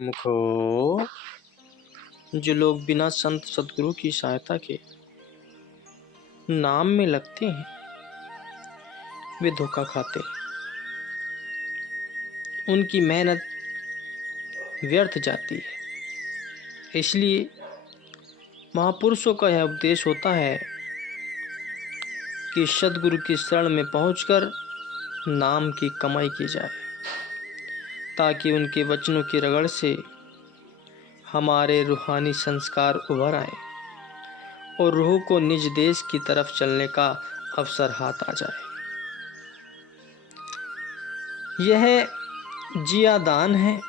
मुखो, जो लोग बिना संत सद्गुरु की सहायता के नाम में लगते हैं वे धोखा खाते हैं। उनकी मेहनत व्यर्थ जाती है। इसलिए महापुरुषों का यह उपदेश होता है कि सद्गुरु की शरण में पहुंचकर नाम की कमाई की जाए, ताकि उनके वचनों की रगड़ से हमारे रूहानी संस्कार उभर आए और रूह को निज देश की तरफ चलने का अवसर हाथ आ जाए। यह जियादान है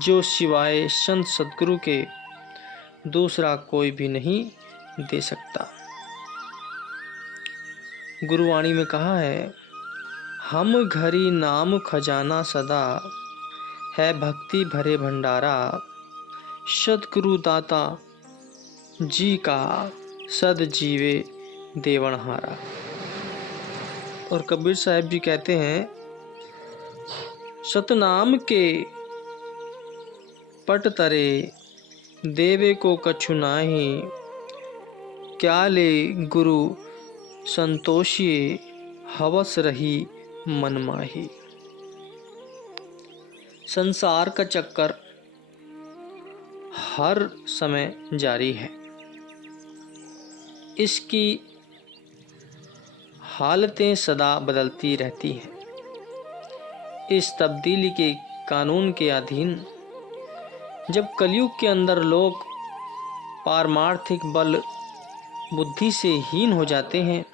जो सिवाय संत सद्गुरु के दूसरा कोई भी नहीं दे सकता। गुरुवाणी में कहा है, हम घरी नाम खजाना सदा है भक्ति भरे भंडारा, सद्गुरु दाता जी का सद जीवे देवनहारा। और कबीर साहब जी कहते हैं, सतनाम के पट तरे देवे को कछु नाही, क्या ले गुरु संतोषिए हवस रही मन माही। संसार का चक्कर हर समय जारी है। इसकी हालतें सदा बदलती रहती हैं। इस तब्दीली के कानून के अधीन जब कलयुग के अंदर लोग पारमार्थिक बल बुद्धि से हीन हो जाते हैं,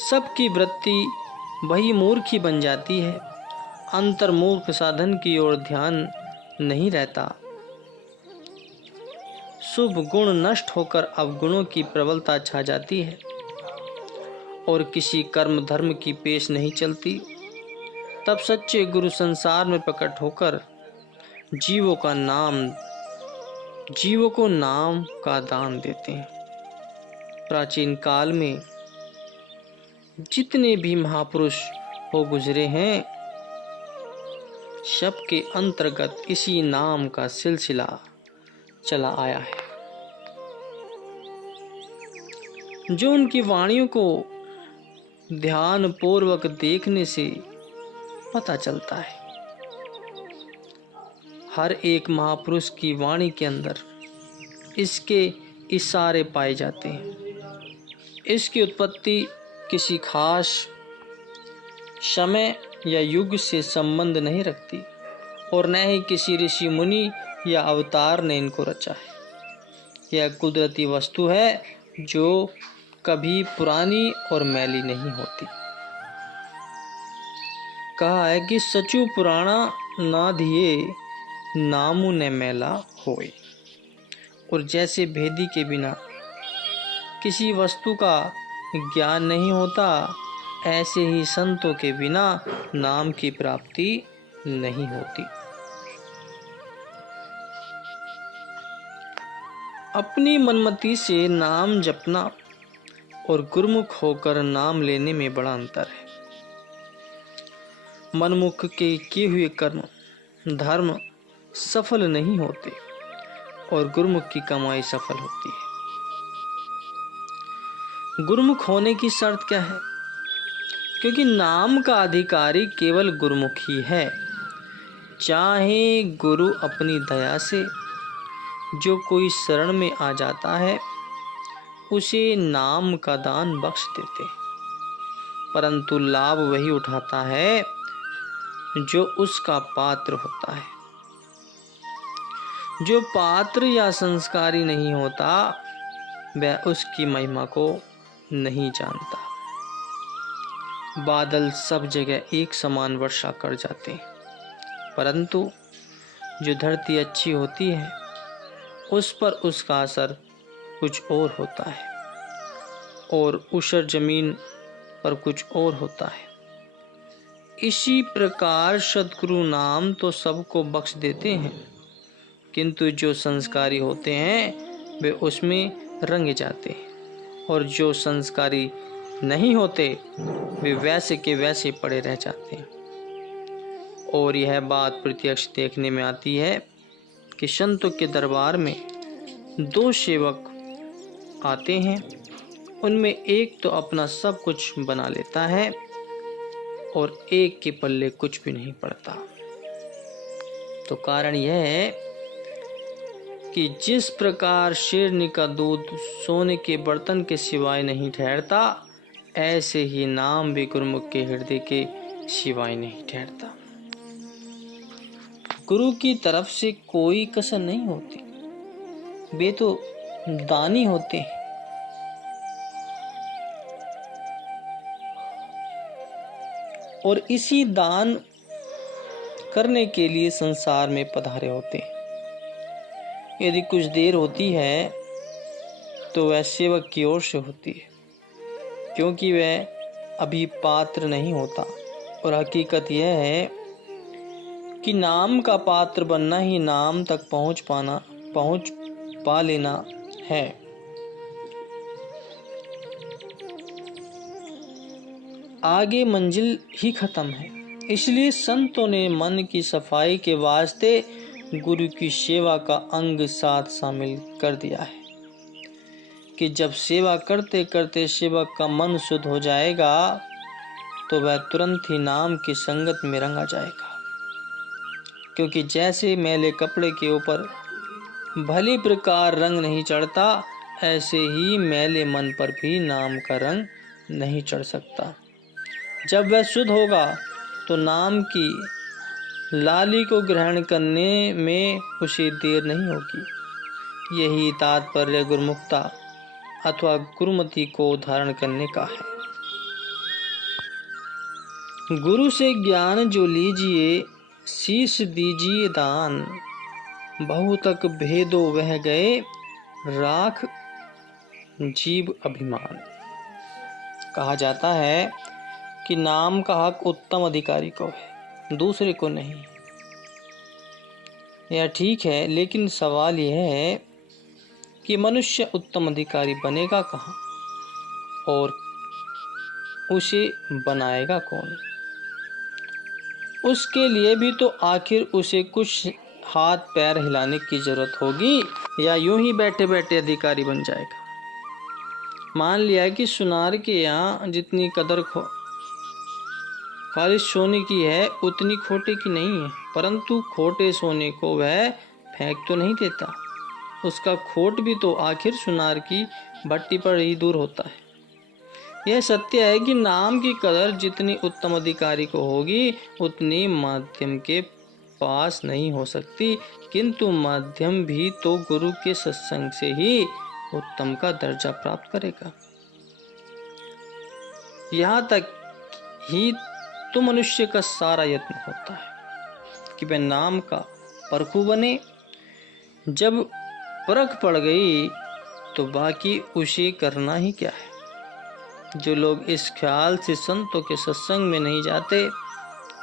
सबकी वृत्ति वही मूर्खी बन जाती है, अंतर्मूर्ख साधन की ओर ध्यान नहीं रहता, शुभ गुण नष्ट होकर अवगुणों की प्रबलता छा जाती है और किसी कर्म धर्म की पेश नहीं चलती, तब सच्चे गुरु संसार में प्रकट होकर जीवों को नाम का दान देते हैं। प्राचीन काल में जितने भी महापुरुष हो गुजरे हैं, सबके अंतर्गत इसी नाम का सिलसिला चला आया है। जो उनकी वाणियों को ध्यान पूर्वक देखने से पता चलता है। हर एक महापुरुष की वाणी के अंदर इसके इशारे पाए जाते हैं। इसकी उत्पत्ति किसी खास समय या युग से संबंध नहीं रखती और न ही किसी ऋषि मुनि या अवतार ने इनको रचा है। यह कुदरती वस्तु है जो कभी पुरानी और मैली नहीं होती। कहा है कि सचु पुराना ना धिये नामु ने मैला होए। और जैसे भेदी के बिना किसी वस्तु का ज्ञान नहीं होता, ऐसे ही संतों के बिना नाम की प्राप्ति नहीं होती। अपनी मनमति से नाम जपना और गुरमुख होकर नाम लेने में बड़ा अंतर है। मनमुख के किए हुए कर्म धर्म सफल नहीं होते और गुरमुख की कमाई सफल होती है। गुरमुख होने की शर्त क्या है? क्योंकि नाम का अधिकारी केवल गुरमुख ही है। चाहे गुरु अपनी दया से जो कोई शरण में आ जाता है उसे नाम का दान बख्श देते, परंतु लाभ वही उठाता है जो उसका पात्र होता है। जो पात्र या संस्कारी नहीं होता वह उसकी महिमा को नहीं जानता। बादल सब जगह एक समान वर्षा कर जाते हैं, परंतु जो धरती अच्छी होती है उस पर उसका असर कुछ और होता है और ऊसर जमीन पर कुछ और होता है। इसी प्रकार सद्गुरु नाम तो सबको बख्श देते हैं, किंतु जो संस्कारी होते हैं वे उसमें रंग जाते हैं और जो संस्कारी नहीं होते वे वैसे के वैसे पड़े रह जाते हैं। और यह बात प्रत्यक्ष देखने में आती है कि संतों के दरबार में 2 सेवक आते हैं। उनमें एक तो अपना सब कुछ बना लेता है और एक के पल्ले कुछ भी नहीं पड़ता। तो कारण यह है कि जिस प्रकार शेरनी का दूध सोने के बर्तन के सिवाय नहीं ठहरता, ऐसे ही नाम भी गुरुमुख के हृदय के सिवाय नहीं ठहरता। गुरु की तरफ से कोई कसर नहीं होती, वे तो दानी होते हैं। और इसी दान करने के लिए संसार में पधारे होते हैं। यदि कुछ देर होती है तो वह सेवक की ओर से होती है, क्योंकि वह अभी पात्र नहीं होता। और हकीकत यह है कि नाम का पात्र बनना ही नाम तक पहुंच पा लेना है। आगे मंजिल ही खत्म है। इसलिए संतों ने मन की सफाई के वास्ते गुरु की सेवा का अंग साथ शामिल कर दिया है कि जब सेवा करते करते सेवक का मन शुद्ध हो जाएगा तो वह तुरंत ही नाम की संगत में रंगा जाएगा। क्योंकि जैसे मैले कपड़े के ऊपर भली प्रकार रंग नहीं चढ़ता, ऐसे ही मैले मन पर भी नाम का रंग नहीं चढ़ सकता। जब वह शुद्ध होगा तो नाम की लाली को ग्रहण करने में उसे देर नहीं होगी। यही तात्पर्य गुरुमुखता अथवा गुरुमति को धारण करने का है। गुरु से ज्ञान जो लीजिए, शीश दीजिए दान, बहु तक भेदो वह गए, राख जीव अभिमान। कहा जाता है कि नाम का हक उत्तम अधिकारी को है, दूसरे को नहीं। यह ठीक है, लेकिन सवाल यह है कि मनुष्य उत्तम अधिकारी बनेगा कहाँ और उसे बनाएगा कौन? उसके लिए भी तो आखिर उसे कुछ हाथ पैर हिलाने की जरूरत होगी, या यूं ही बैठे बैठे अधिकारी बन जाएगा। मान लिया कि सुनार के यहाँ जितनी कदर खाली सोने की है उतनी खोटे की नहीं है, परंतु खोटे सोने को वह फेंक तो नहीं देता। उसका खोट भी तो आखिर सुनार की भट्टी पर ही दूर होता है। यह सत्य है कि नाम की कदर जितनी उत्तम अधिकारी को होगी उतनी माध्यम के पास नहीं हो सकती, किंतु माध्यम भी तो गुरु के सत्संग से ही उत्तम का दर्जा प्राप्त करेगा। यहाँ तक ही तो मनुष्य का सारा यत्न होता है कि वह नाम का परखू बने। जब परख पड़ गई तो बाकी उसे करना ही क्या है। जो लोग इस ख्याल से संतों के सत्संग में नहीं जाते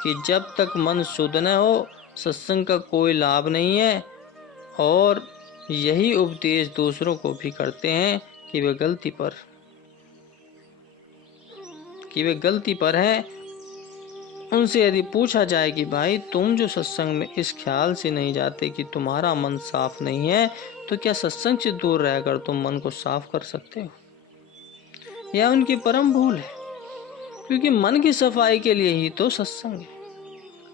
कि जब तक मन शुद्ध न हो सत्संग का कोई लाभ नहीं है, और यही उपदेश दूसरों को भी करते हैं कि वे गलती पर हैं, उनसे यदि पूछा जाए कि भाई तुम जो सत्संग में इस ख्याल से नहीं जाते कि तुम्हारा मन साफ नहीं है, तो क्या सत्संग से दूर रहकर तुम मन को साफ कर सकते हो? यह उनकी परम भूल है, क्योंकि मन की सफाई के लिए ही तो सत्संग है।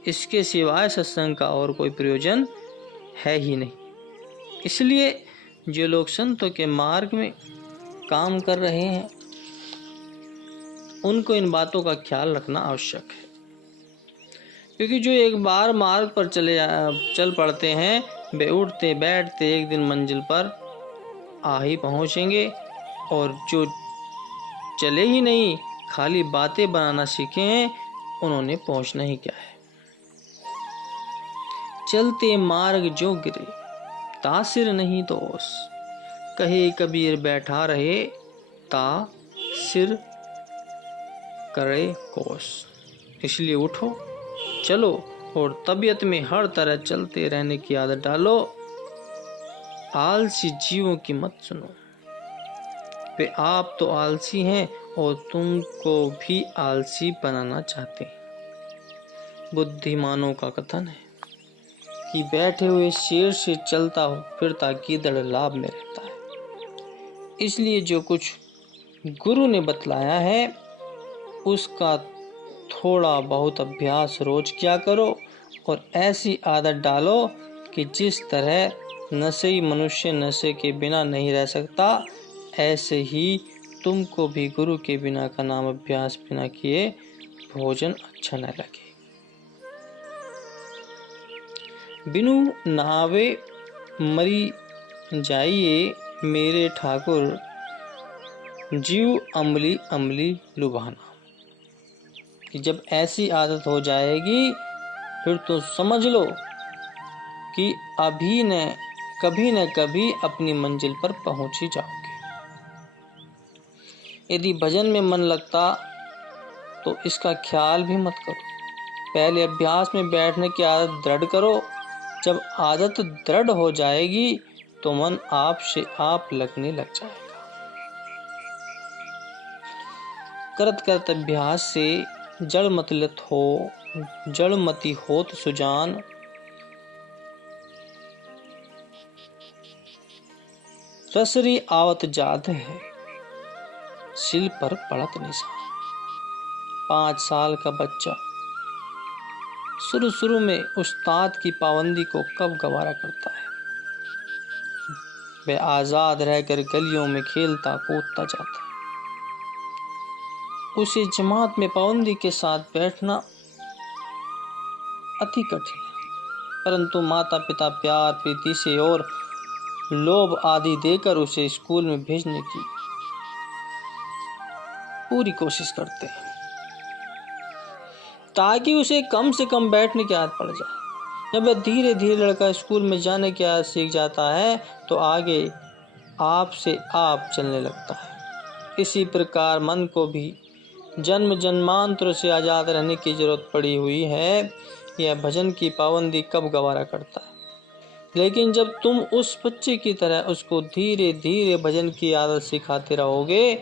इसके सिवाय सत्संग का और कोई प्रयोजन है ही नहीं। इसलिए जो लोग संतों के मार्ग में काम कर रहे हैं उनको इन बातों का ख्याल रखना आवश्यक है, क्योंकि जो एक बार मार्ग पर चल पड़ते हैं वे उठते बैठते एक दिन मंजिल पर आ ही पहुंचेंगे, और जो चले ही नहीं खाली बातें बनाना सीखे हैं उन्होंने पहुंचना ही क्या है। चलते मार्ग जो गिरे तासिर नहीं दोष, कहे कबीर बैठा रहे ता सिर करे कोस। इसलिए उठो चलो और तबीयत में हर तरह चलते रहने की आदत डालो। आलसी जीवों की मत सुनो, वे आप तो आलसी हैं और तुमको भी आलसी बनाना चाहते हैं। बुद्धिमानों का कथन है कि बैठे हुए शेर से चलता हो फिरता गीदड़ लाभ में रहता है। इसलिए जो कुछ गुरु ने बतलाया है उसका थोड़ा बहुत अभ्यास रोज किया करो और ऐसी आदत डालो कि जिस तरह नशेई मनुष्य नशे के बिना नहीं रह सकता, ऐसे ही तुमको भी गुरु के बिना का नाम अभ्यास बिना किए भोजन अच्छा न लगे। बिनु नहावे मरी जाइए मेरे ठाकुर, जीव अम्ली अम्ली लुभाना। कि जब ऐसी आदत हो जाएगी फिर तो समझ लो कि कभी न कभी अपनी मंजिल पर पहुंच ही जाओगे। यदि भजन में मन लगता तो इसका ख्याल भी मत करो। पहले अभ्यास में बैठने की आदत दृढ़ करो। जब आदत दृढ़ हो जाएगी तो मन आप से आप लगने लग जाएगा। करत करत अभ्यास से जड़मति होत सुजान, रसरी आवत जात है सिल पर पड़त निशान। 5 साल का बच्चा शुरू में उस्ताद की पाबंदी को कब गवारा करता है। वह आजाद रहकर गलियों में खेलता कूदता जाता है। उसे जमात में पाबंदी के साथ बैठना अति कठिन है, परंतु माता पिता प्यार प्रीति से और लोभ आदि देकर उसे स्कूल में भेजने की पूरी कोशिश करते हैं ताकि उसे कम से कम बैठने की आदत पड़ जाए। जब वह धीरे धीरे लड़का स्कूल में जाने की आदत सीख जाता है तो आगे आप से आप चलने लगता है। इसी प्रकार मन को भी जन्म जन्मांतर से आजाद रहने की जरूरत पड़ी हुई है। यह भजन की पाबंदी कब गवारा करता है, लेकिन जब तुम उस बच्चे की तरह उसको धीरे धीरे भजन की आदत सिखाते रहोगे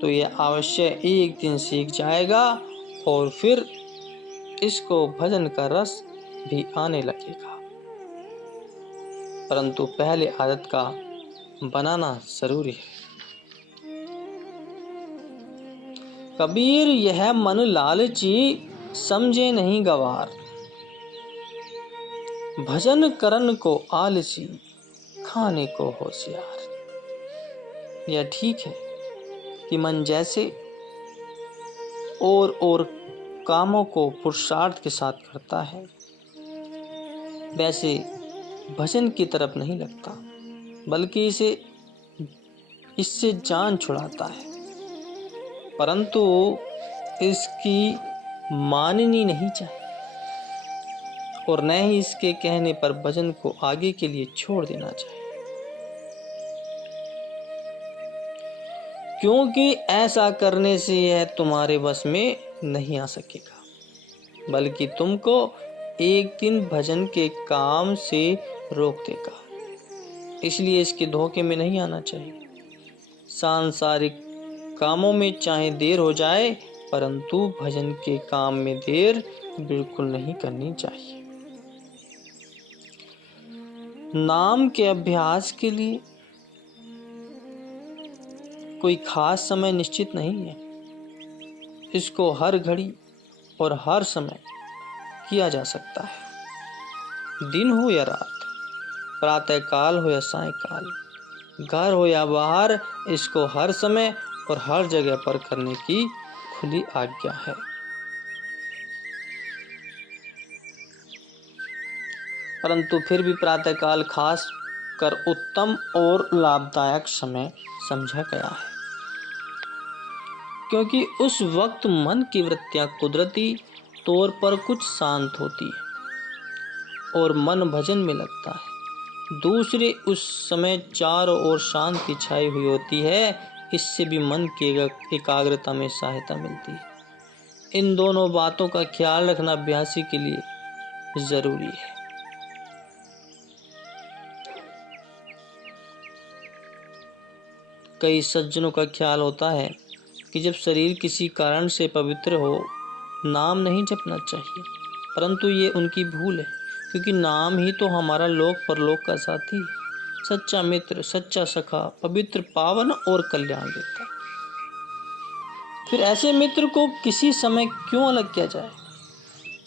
तो यह अवश्य एक दिन सीख जाएगा और फिर इसको भजन का रस भी आने लगेगा। परंतु पहले आदत का बनाना जरूरी है। कबीर यह मन लालची समझे नहीं गवार, भजन करन को आलसी खाने को होशियार। यह ठीक है कि मन जैसे और कामों को पुरुषार्थ के साथ करता है वैसे भजन की तरफ नहीं लगता, बल्कि इससे जान छुड़ाता है, परंतु इसकी माननी नहीं चाहिए और न ही इसके कहने पर भजन को आगे के लिए छोड़ देना चाहिए, क्योंकि ऐसा करने से यह तुम्हारे बस में नहीं आ सकेगा, बल्कि तुमको एक दिन भजन के काम से रोक देगा। इसलिए इसके धोखे में नहीं आना चाहिए। सांसारिक कामों में चाहे देर हो जाए, परंतु भजन के काम में देर बिल्कुल नहीं करनी चाहिए। नाम के अभ्यास के लिए कोई खास समय निश्चित नहीं है। इसको हर घड़ी और हर समय किया जा सकता है, दिन हो या रात, प्रातः काल हो या सायंकाल, घर हो या बाहर, इसको हर समय और हर जगह पर करने की खुली आज्ञा है। परंतु फिर भी प्रातः काल खास कर उत्तम और लाभदायक समय समझा गया है, क्योंकि उस वक्त मन की वृत्तियां कुदरती तौर पर कुछ शांत होती है और मन भजन में लगता है। दूसरे उस समय चारों ओर शांति छाई हुई होती है, इससे भी मन की एकाग्रता में सहायता मिलती है। इन दोनों बातों का ख्याल रखना अभ्यासी के लिए जरूरी है। कई सज्जनों का ख्याल होता है कि जब शरीर किसी कारण से पवित्र हो, नाम नहीं जपना चाहिए, परंतु ये उनकी भूल है, क्योंकि नाम ही तो हमारा लोक परलोक का साथी है, सच्चा मित्र, सच्चा सखा, पवित्र, पावन और कल्याण देता है। फिर ऐसे मित्र को किसी समय क्यों अलग किया जाए?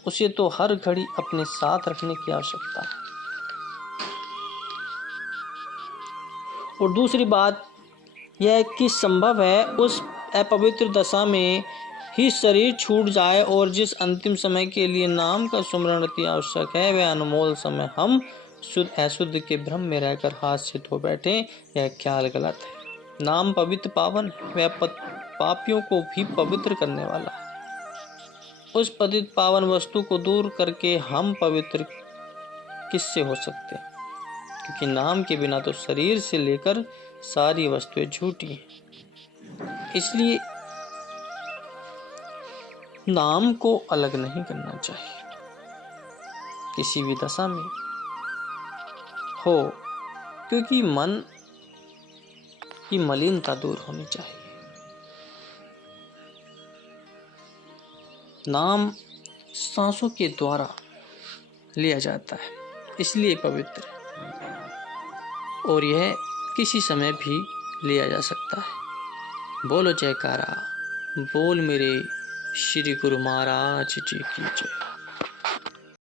उसे तो हर घड़ी अपने साथ रखने की आवश्यकता है। और दूसरी बात यह कि संभव है उस अपवित्र दशा में ही शरीर छूट जाए और जिस अंतिम समय के लिए नाम का सुमरण अति आवश्यक है, वह अनमोल समय हम शुद्ध अशुद्ध के भ्रम में रहकर हाथ से धो बैठे। यह ख्याल गलत है। नाम पवित्र पावन है, वह पापियों को भी पवित्र करने वाला है। उस पतित पावन वस्तु को दूर करके हम पवित्र किससे हो सकते? क्योंकि नाम के बिना तो शरीर से लेकर सारी वस्तुएं झूठी हैं। इसलिए नाम को अलग नहीं करना चाहिए, किसी भी दशा में हो, क्योंकि मन की मलिनता दूर होनी चाहिए। नाम सांसों के द्वारा लिया जाता है, इसलिए पवित्र है और यह किसी समय भी लिया जा सकता है। बोलो जयकारा, बोल मेरे श्री गुरु महाराज जी की जय।